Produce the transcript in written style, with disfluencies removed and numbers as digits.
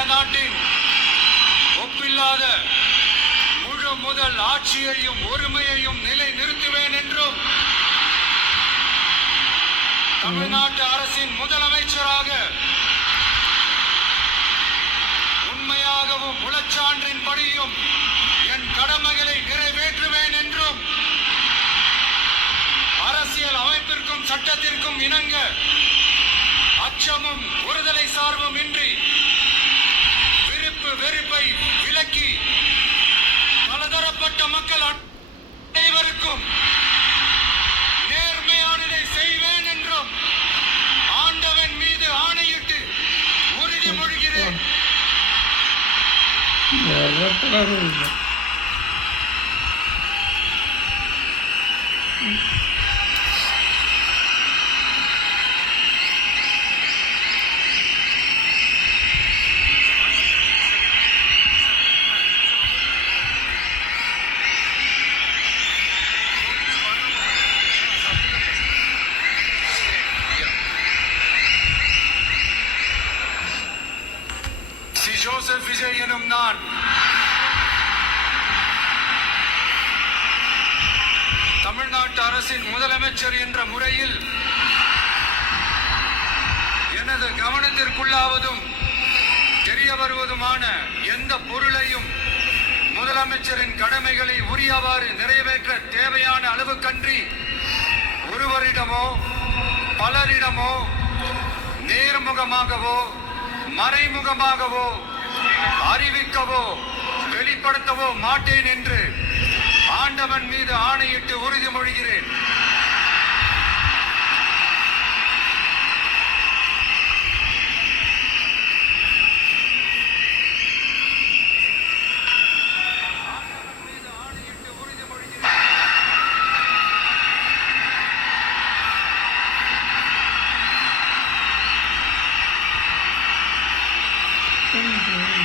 India நாட்டின் ஒப்பில்லாத முழு முதல் ஆட்சியையும் ஒருமையையும் நிலை நிறுத்துவேன் என்றும் தமிழ்நாட்டு அரசின் முதலமைச்சராக உண்மையாகவும் முழச்சான்றின்படியும் என் கடமைகளை நிறைவேற்றுவேன் என்றும் அரசியல் அமைப்பிற்கும் சட்டத்திற்கும் இணங்க அச்சமும் ஒருதலை சார்பும் இன்றி விருப்பு வெறுப்பை விலக்கி பலதரப்பட்ட மக்கள் அனைவருக்கும் நேர்மையானதை செய்வேன் என்றும் ஆண்டவன் மீது ஆணையிட்டு உறுதிமொழிகிறேன். ஜோசப் விஜய் எனும் நான் தமிழ்நாட்டு அரசின் முதலமைச்சர் என்ற முறையில் எனது கவனத்திற்குள்ளாவதும் தெரிய வருவதுமான எந்த பொருளையும் முதலமைச்சரின் கடமைகளை உரியவாறு நிறைவேற்ற தேவையான அளவுக்கன்றி ஒருவரிடமோ பலரிடமோ நேர்முகமாகவோ மறைமுகமாகவோ அறிவிக்கவோ வெளிப்படுத்தவோ மாட்டேன் என்று ஆண்டவன் மீது ஆணையிட்டு உறுதிமொழிகிறேன். Mm-hmm.